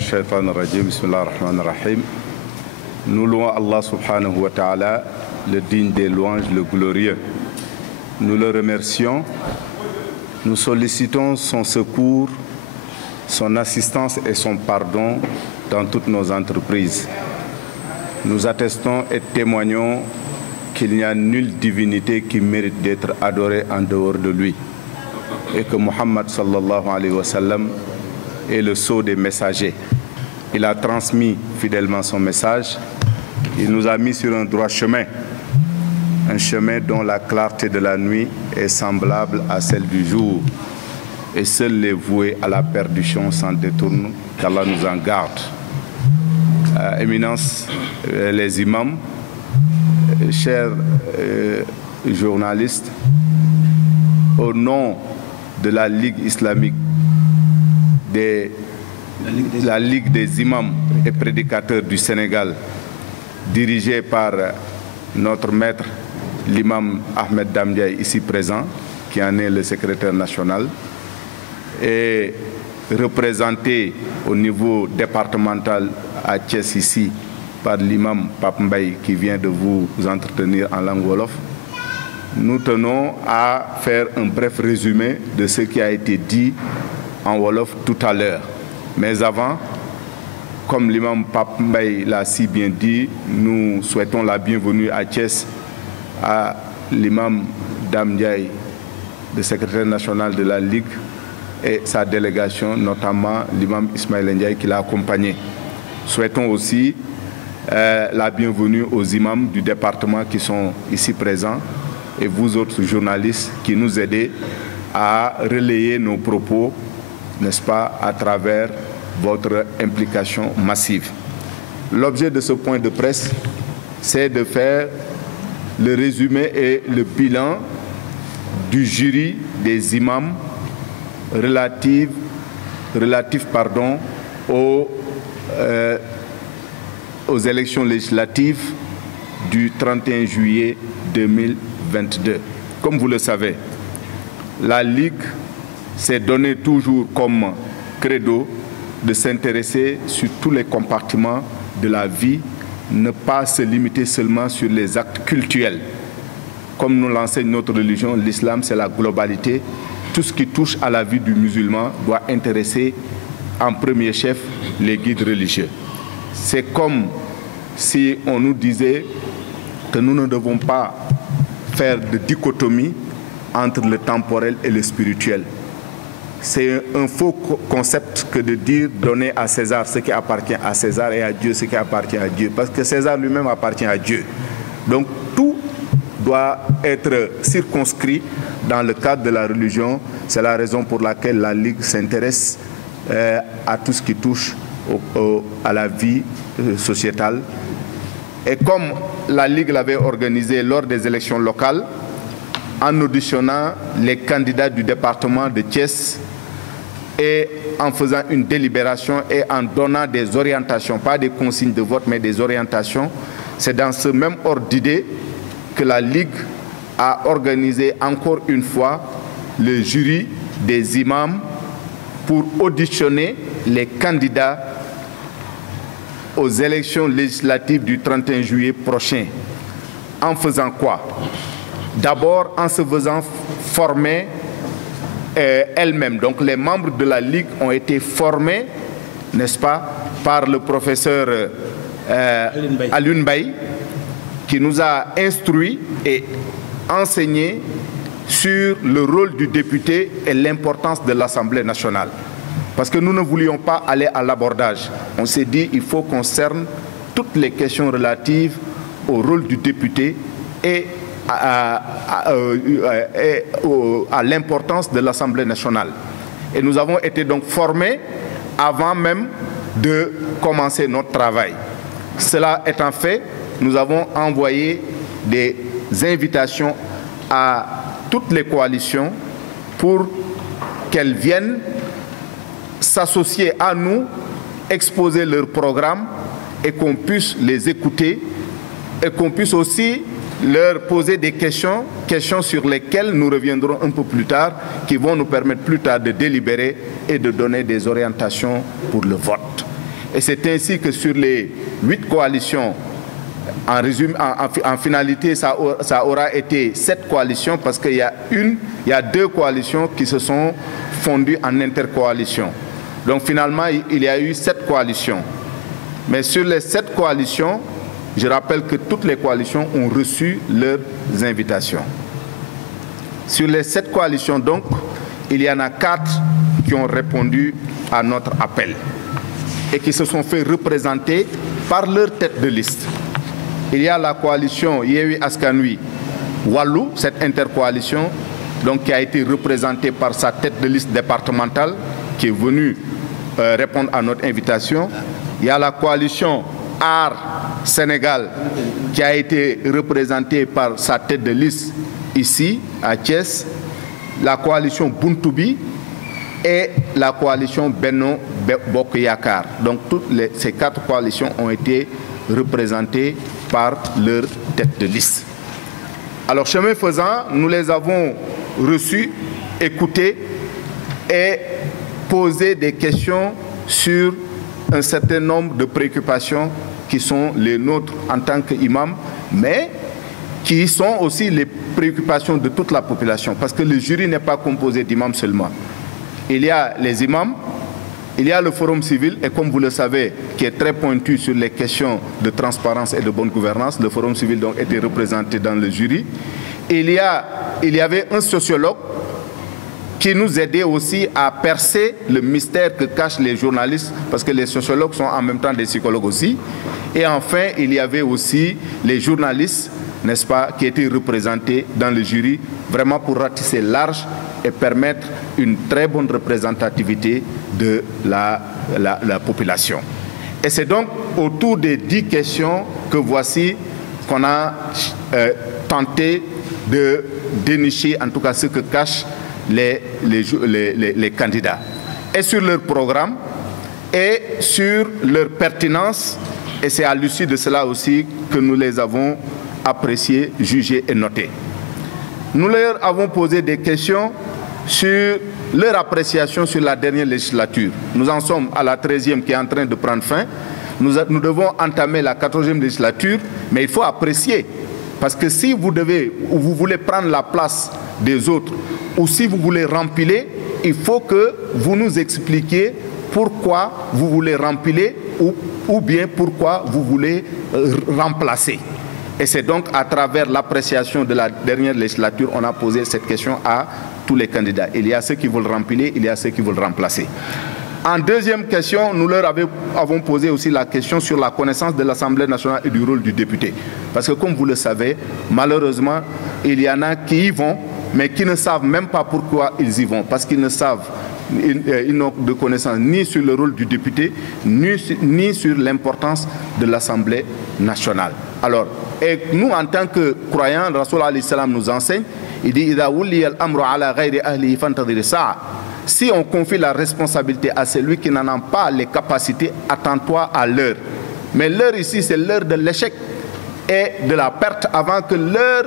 minash-shaytanir rajim. Bismillahir rahmanir rahim. Nous louons Allah subhanahu wa ta'ala, le digne des louanges, le glorieux. Nous le remercions. Nous sollicitons son secours, son assistance et son pardon dans toutes nos entreprises. Nous attestons et témoignons qu'il n'y a nulle divinité qui mérite d'être adorée en dehors de lui et que Muhammad sallallahu alayhi wa sallam est le sceau des messagers. Il a transmis fidèlement son message. Il nous a mis sur un droit chemin, un chemin dont la clarté de la nuit est semblable à celle du jour. Et seuls les voués à la perdition s'en détournent, qu'Allah nous en garde. Éminence, les imams, chers journalistes, au nom de la Ligue islamique, la Ligue des imams et prédicateurs du Sénégal, dirigée par notre maître, l'imam Ahmed Dame Ndiaye, ici présent, qui en est le secrétaire national, et représenté au niveau départemental à Thiès ici par l'imam Pape Mbaye qui vient de vous entretenir en langue wolof. Nous tenons à faire un bref résumé de ce qui a été dit en wolof tout à l'heure. Mais avant, comme l'imam Pape Mbaye l'a si bien dit, nous souhaitons la bienvenue à Thiès à l'imam Dame Ndiaye, le secrétaire national de la Ligue, et sa délégation, notamment l'imam Ismaël Ndiaye qui l'a accompagné. Souhaitons aussi la bienvenue aux imams du département qui sont ici présents et vous autres journalistes qui nous aidez à relayer nos propos, n'est-ce pas, à travers votre implication massive. L'objet de ce point de presse, c'est de faire le résumé et le bilan du jury des imams relatif aux élections législatives du 31 juillet 2022. Comme vous le savez, la Ligue s'est donnée toujours comme credo de s'intéresser sur tous les compartiments de la vie, ne pas se limiter seulement sur les actes cultuels. Comme nous l'enseigne notre religion, l'islam c'est la globalité. Tout ce qui touche à la vie du musulman doit intéresser en premier chef les guides religieux. C'est comme si on nous disait que nous ne devons pas faire de dichotomie entre le temporel et le spirituel. C'est un faux concept que de dire donner à César ce qui appartient à César et à Dieu ce qui appartient à Dieu. Parce que César lui-même appartient à Dieu. Donc tout doit être circonscrit dans le cadre de la religion. C'est la raison pour laquelle la Ligue s'intéresse à tout ce qui touche à la vie sociétale. Et comme la Ligue l'avait organisé lors des élections locales, en auditionnant les candidats du département de Thiès et en faisant une délibération et en donnant des orientations, pas des consignes de vote, mais des orientations, c'est dans ce même ordre d'idée que la Ligue a organisé encore une fois le jury des imams pour auditionner les candidats aux élections législatives du 31 juillet prochain. En faisant quoi? D'abord en se faisant former elle-même. Donc les membres de la Ligue ont été formés, n'est-ce pas, par le professeur Alioune Mbaye, qui nous a instruit et enseigné sur le rôle du député et l'importance de l'Assemblée nationale. Parce que nous ne voulions pas aller à l'abordage. On s'est dit qu'il faut qu'on cerne toutes les questions relatives au rôle du député et à l'importance de l'Assemblée nationale. Et nous avons été donc formés avant même de commencer notre travail. Cela étant fait, nous avons envoyé des invitations à toutes les coalitions pour qu'elles viennent s'associer à nous, exposer leur programme et qu'on puisse les écouter et qu'on puisse aussi leur poser des questions sur lesquelles nous reviendrons un peu plus tard, qui vont nous permettre plus tard de délibérer et de donner des orientations pour le vote. Et c'est ainsi que sur les 8 coalitions, en finalité, ça aura été 7 coalitions parce qu'il y a 2 coalitions qui se sont fondues en intercoalition. Donc finalement, il y a eu 7 coalitions. Mais sur les 7 coalitions, je rappelle que toutes les coalitions ont reçu leurs invitations. Sur les 7 coalitions, donc, il y en a 4 qui ont répondu à notre appel et qui se sont fait représenter par leur tête de liste. Il y a la coalition Yewwi Askan Wi Wallu, cette intercoalition, donc, qui a été représentée par sa tête de liste départementale, qui est venue répondre à notre invitation. Il y a la coalition Art Sénégal, qui a été représentée par sa tête de liste ici, à Thiès, la coalition Buntubi et la coalition Benno Bokk Yakaar. Donc ces 4 coalitions ont été représentées par leur tête de liste. Alors chemin faisant, nous les avons reçus, écoutés et posé des questions sur un certain nombre de préoccupations qui sont les nôtres en tant qu'imam, mais qui sont aussi les préoccupations de toute la population, parce que le jury n'est pas composé d'imams seulement. Il y a les imams, il y a le forum civil, et comme vous le savez, qui est très pointu sur les questions de transparence et de bonne gouvernance, le forum civil donc était représenté dans le jury. Il y avait un sociologue qui nous aidait aussi à percer le mystère que cachent les journalistes, parce que les sociologues sont en même temps des psychologues aussi. Et enfin, il y avait aussi les journalistes, n'est-ce pas, qui étaient représentés dans le jury, vraiment pour ratisser large et permettre une très bonne représentativité de la population. Et c'est donc autour des 10 questions que voici qu'on a tenté de dénicher, en tout cas ce que cachent les candidats, et sur leur programme et sur leur pertinence, et c'est à l'issue de cela aussi que nous les avons appréciés, jugés et notés. Nous leur avons posé des questions sur leur appréciation sur la dernière législature. Nous en sommes à la 13e qui est en train de prendre fin. Nous devons entamer la 14e législature, mais il faut apprécier. Parce que si vous voulez prendre la place des autres, ou si vous voulez rempiler, il faut que vous nous expliquiez pourquoi vous voulez rempiler ou bien pourquoi vous voulez remplacer. Et c'est donc à travers l'appréciation de la dernière législature, on a posé cette question à tous les candidats. Il y a ceux qui veulent rempiler, il y a ceux qui veulent remplacer. En deuxième question, nous leur avons posé aussi la question sur la connaissance de l'Assemblée nationale et du rôle du député. Parce que comme vous le savez, malheureusement, il y en a qui y vont, mais qui ne savent même pas pourquoi ils y vont. Parce qu'ils ne savent, ils n'ont de connaissance ni sur le rôle du député, ni sur l'importance de l'Assemblée nationale. Alors, et nous, en tant que croyants, Rasoul alayhi salam nous enseigne, il dit si on confie la responsabilité à celui qui n'en a pas les capacités, attends-toi à l'heure. Mais l'heure ici, c'est l'heure de l'échec et de la perte avant que l'heure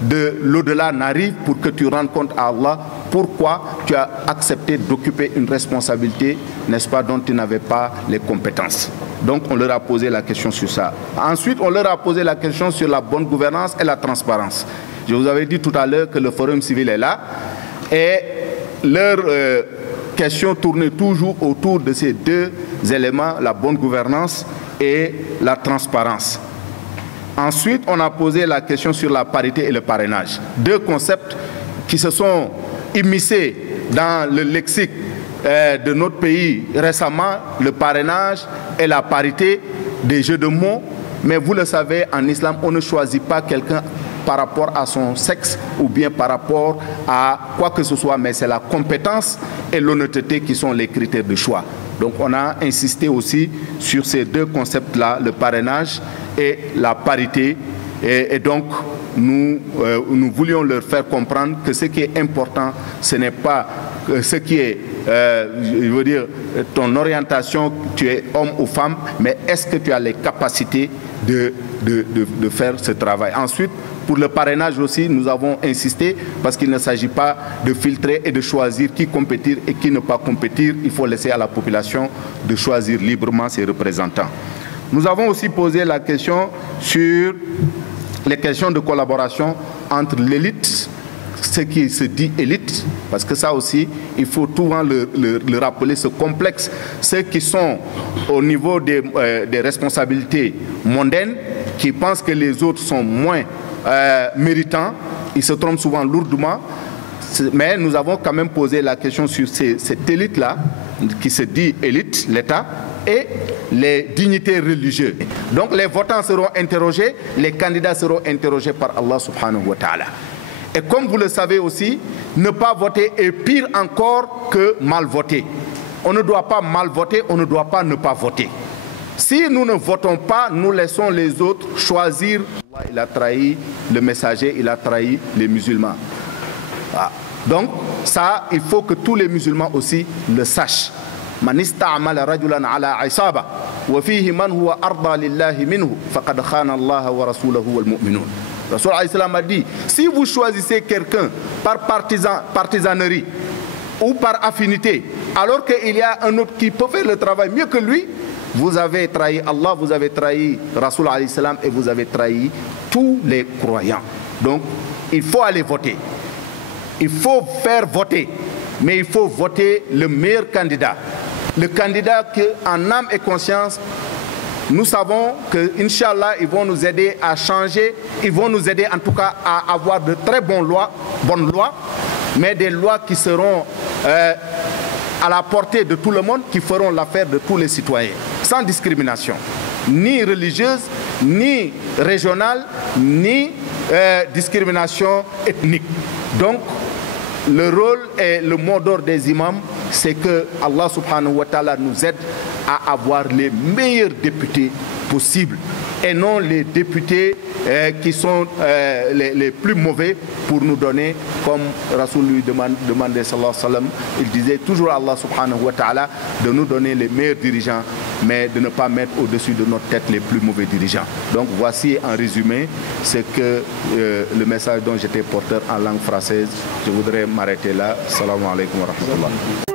de l'au-delà n'arrive, pour que tu rendes compte à Allah pourquoi tu as accepté d'occuper une responsabilité, n'est-ce pas, dont tu n'avais pas les compétences. Donc on leur a posé la question sur ça. Ensuite, on leur a posé la question sur la bonne gouvernance et la transparence. Je vous avais dit tout à l'heure que le forum civil est là et leurs questions tournaient toujours autour de ces 2 éléments, la bonne gouvernance et la transparence. Ensuite, on a posé la question sur la parité et le parrainage. 2 concepts qui se sont immiscés dans le lexique de notre pays récemment, le parrainage et la parité, des jeux de mots. Mais vous le savez, en islam, on ne choisit pas quelqu'un par rapport à son sexe ou bien par rapport à quoi que ce soit, mais c'est la compétence et l'honnêteté qui sont les critères de choix. Donc on a insisté aussi sur ces 2 concepts-là, le parrainage et la parité. Et donc nous voulions leur faire comprendre que ce qui est important, ce n'est pas ce qui est, je veux dire, ton orientation, tu es homme ou femme, mais est-ce que tu as les capacités de faire ce travail? Ensuite, pour le parrainage aussi, nous avons insisté parce qu'il ne s'agit pas de filtrer et de choisir qui compétir et qui ne pas compétir. Il faut laisser à la population de choisir librement ses représentants. Nous avons aussi posé la question sur les questions de collaboration entre l'élite, ce qui se dit élite, parce que ça aussi, il faut souvent le rappeler, ce complexe. Ceux qui sont au niveau des responsabilités mondaines, qui pensent que les autres sont moins méritants, ils se trompent souvent lourdement. Mais nous avons quand même posé la question sur cette élite-là, qui se dit élite, l'État, et les dignités religieuses. Donc les votants seront interrogés, les candidats seront interrogés par Allah subhanahu wa ta'ala. Et comme vous le savez aussi, ne pas voter est pire encore que mal voter. On ne doit pas mal voter, on ne doit pas ne pas voter. Si nous ne votons pas, nous laissons les autres choisir. Il a trahi le messager, il a trahi les musulmans. Ah. Donc ça, il faut que tous les musulmans aussi le sachent. Man ista'mala rajulan ala isaba wa fihi man huwa arda lillahi minhu faqad khana Allah wa rasulahu wal mu'minun. Rasul alayhi salam a dit, si vous choisissez quelqu'un par partisanerie ou par affinité, alors qu'il y a un autre qui peut faire le travail mieux que lui, vous avez trahi Allah, vous avez trahi Rasul alayhi salam et vous avez trahi tous les croyants. Donc, il faut aller voter. Il faut faire voter, mais il faut voter le meilleur candidat. Le candidat qu'en âme et conscience, nous savons que, Inch'Allah, ils vont nous aider à changer, ils vont nous aider en tout cas à avoir de très bonnes lois, mais des lois qui seront à la portée de tout le monde, qui feront l'affaire de tous les citoyens, sans discrimination, ni religieuse, ni régionale, ni discrimination ethnique. Donc, le rôle et le mot d'ordre des imams, c'est que Allah subhanahu wa ta'ala nous aide à avoir les meilleurs députés possibles et non les députés qui sont les plus mauvais pour nous donner, comme Rasoul lui demandait sallallahu alayhi wa sallam, il disait toujours à Allah subhanahu wa ta'ala de nous donner les meilleurs dirigeants, mais de ne pas mettre au-dessus de notre tête les plus mauvais dirigeants. Donc voici en résumé ce que le message dont j'étais porteur en langue française. Je voudrais m'arrêter là. Assalamu alaikum wa rahmatullah.